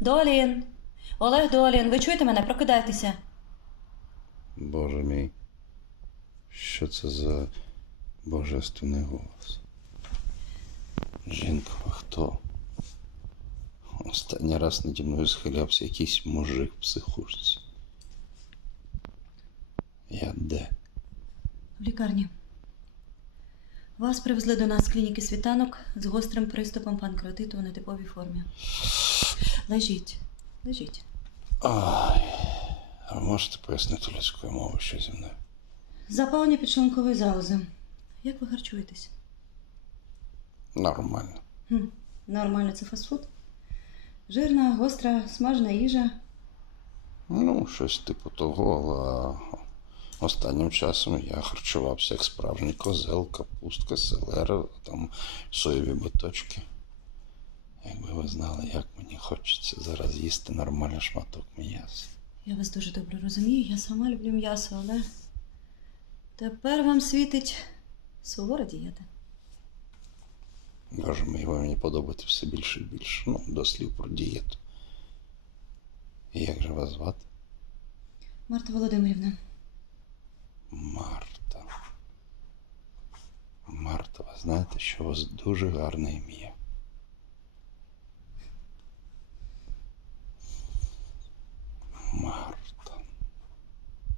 Долін! Олег Долін, ви чуєте мене? Прокидайтеся. Боже мій, що це за божественний голос? Жінка, ви хто? Останній раз наді мною схилявся якийсь мужик в психушці. Я де? В лікарні. Вас привезли до нас з клініки світанок з гострим приступом панкреатиту у нетиповій формі. Лежіть, лежіть. Ай, а можете пояснити людською мовою, що зі мною? Запалення підшлункової залози. Як ви харчуєтесь? Нормально. Хм, нормально, це фастфуд. Жирна, гостра, смажена їжа. Ну, щось типу того, але останнім часом я харчувався як справжній козел, капустка, селера, там соєві биточки. Якби ви знали, як мені хочеться зараз їсти нормальний шматок м'яса. Я вас дуже добре розумію, я сама люблю м'ясо, але тепер вам світить сувора дієта. Боже мій, ви мені подобаєте все більше і більше. Ну, до слів про дієту. І як же вас звати? Марта Володимирівна, Марта. Марта, ви знаєте, що у вас дуже гарне ім'я.